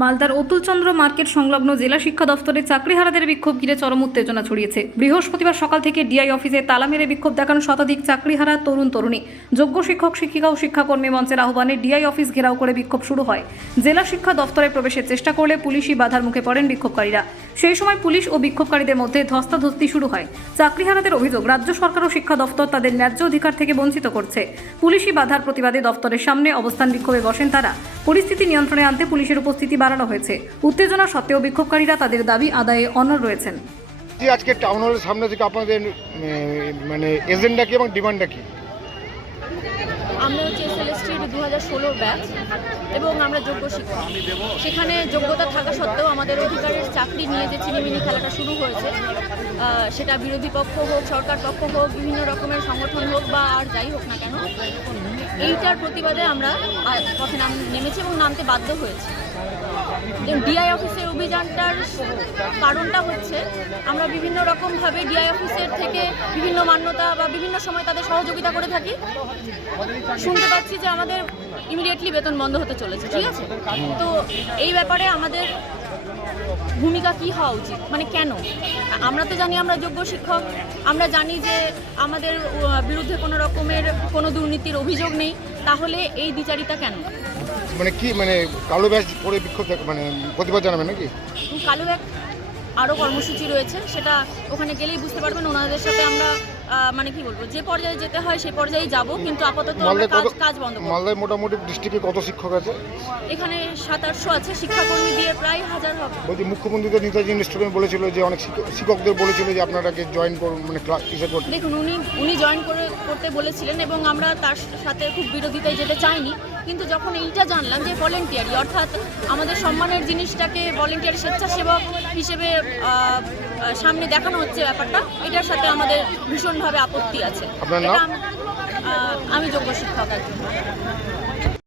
মালদার অতুলচন্দ্র মার্কেট সংলগ্ন জেলা শিক্ষা দফতরে চাকরিহারাদের বিক্ষোভ ঘিরে চরম উত্তেজনা ছড়িয়েছে। বৃহস্পতিবার সকাল থেকে ডিআই অফিসে তালা মেরে বিক্ষোভ দেখানো শতাধিক চাকরিহারা তরুণ তরুণী। যোগ্য শিক্ষক, শিক্ষিকা ও শিক্ষাকর্মী মঞ্চের আহ্বানে ডিআই অফিস ঘেরাও করে বিক্ষোভ শুরু হয়। জেলা শিক্ষা দফতরে প্রবেশের চেষ্টা করলে পুলিশি বাধার মুখে পড়েন বিক্ষোভকারীরা। সেই সময় পুলিশ ও বিক্ষোভকারীদের মধ্যে ধস্তাধস্তি শুরু হয়। চাকরিহারাদের অভিযোগ, রাজ্য সরকার ও শিক্ষা দফতর তাদের ন্যায্য অধিকার থেকে বঞ্চিত করছে। পুলিশি বাধার প্রতিবাদে দফতরের সামনে অবস্থান বিক্ষোভে বসেন তারা। পরিস্থিতি নিয়ন্ত্রণে আনতে পুলিশের উপস্থিতি বাড়ানো হয়েছে। উত্তেজনা সত্ত্বেও বিক্ষোভকারীরা তাদের দাবি আদায়ে অনড় রয়েছেন। যে আজকে টাউন হলের সামনে থেকে আপনাদের মানে এজেন্ডা কি এবং ডিমান্ডটা কি? আমরা হচ্ছে এসএলএসটির দু হাজার ষোলোর ব্যাচ এবং আমরা যোগ্য শিক্ষক। সেখানে যোগ্যতা থাকা সত্ত্বেও আমাদের অধিকারের চাকরি নিয়ে যে চিনিমিনি খেলাটা শুরু হয়েছে সেটা বিরোধী পক্ষ হোক, সরকার পক্ষ হোক, বিভিন্ন রকমের সংগঠন হোক বা আর যাই হোক না কেন, এইটার প্রতিবাদে আমরা পথে নাম নেমেছি এবং নামতে বাধ্য হয়েছি। ডিআই অফিসের অভিযানটার কারণটা হচ্ছে, আমরা বিভিন্ন রকমভাবে ডিআই অফিসের থেকে বিভিন্ন মান্যতা বা বিভিন্ন সময় তাদের সহযোগিতা করে থাকি। শুনতে পাচ্ছি যে আমাদের ইমিডিয়েটলি বেতন বন্ধ হতে চলেছে, ঠিক আছে? তো এই ব্যাপারে আমাদের ভূমিকা কি হওয়া উচিত? মানে কেন? আমরা তো জানি আমরা যোগ্য শিক্ষক। আমরা জানি যে আমাদের বিরুদ্ধে কোনো রকমের কোনো দুর্নীতির অভিযোগ নেই। তাহলে এই বিচারিতা কেন? মানে কি মানে কালো ব্যাচ পরে বিক্ষোভ মানে প্রতিবাদ জানাবেন নাকি? কালো এক আরও কর্মসূচি রয়েছে সেটা ওখানে গেলেই বুঝতে পারবেন। ওনাদের সাথে আমরা মানে কি বলব যে পর্যায়ে যেতে হয় সেই পর্যায়ে যাব কিন্তু আপাতত আমরা কাজ কাজ বন্ধ করব। মালদায় মোটামুটি ডিস্ট্রিক্টে কত শিক্ষক আছে? এখানে সাত আটশো আছে শিক্ষাকর্মী দিয়ে প্রায় হাজার হবে। বলছি মুখ্যমন্ত্রী তো নেতাজি স্টুডেন্ট বলেছিল যে অনেক শিক্ষক- শিক্ষকদের বলেছিল যে আপনারা আপনারাকে জয়েন করুন মানে ক্লাস কিসে করতে। দেখুন উনি উনি জয়েন করে করতে বলেছিলেন এবং আমরা তার সাথে খুব বিরোধিতায় যেতে চাইনি। কিন্তু যখন এইটা জানলাম যে ভলেন্টিয়ারি অর্থাৎ আমাদের সম্মানের জিনিসটাকে ভলেন্টিয়ারি স্বেচ্ছাসেবক হিসেবে সামনে দেখানো হচ্ছে ব্যাপারটা এটার সাথে আমাদের ভীষণভাবে আপত্তি আছে। আমি যোগ্য শিক্ষক একজন।